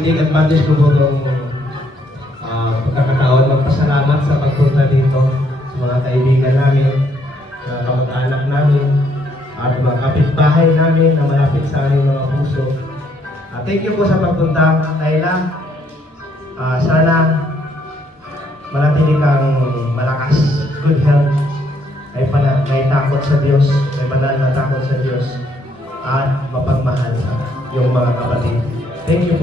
I-take advantage ko po itong pagkakataon magpasalamat sa pagpunta dito sa mga kaibigan namin, sa kamag-anak namin, at mga kapitbahay namin na malapit sa aming mga puso. Thank you po sa pagpunta, Kayla. Sana manatili kang malakas, good health, may takot sa Diyos, may banal na takot sa Diyos, at mapagmahal yung mga kapatid. Thank you.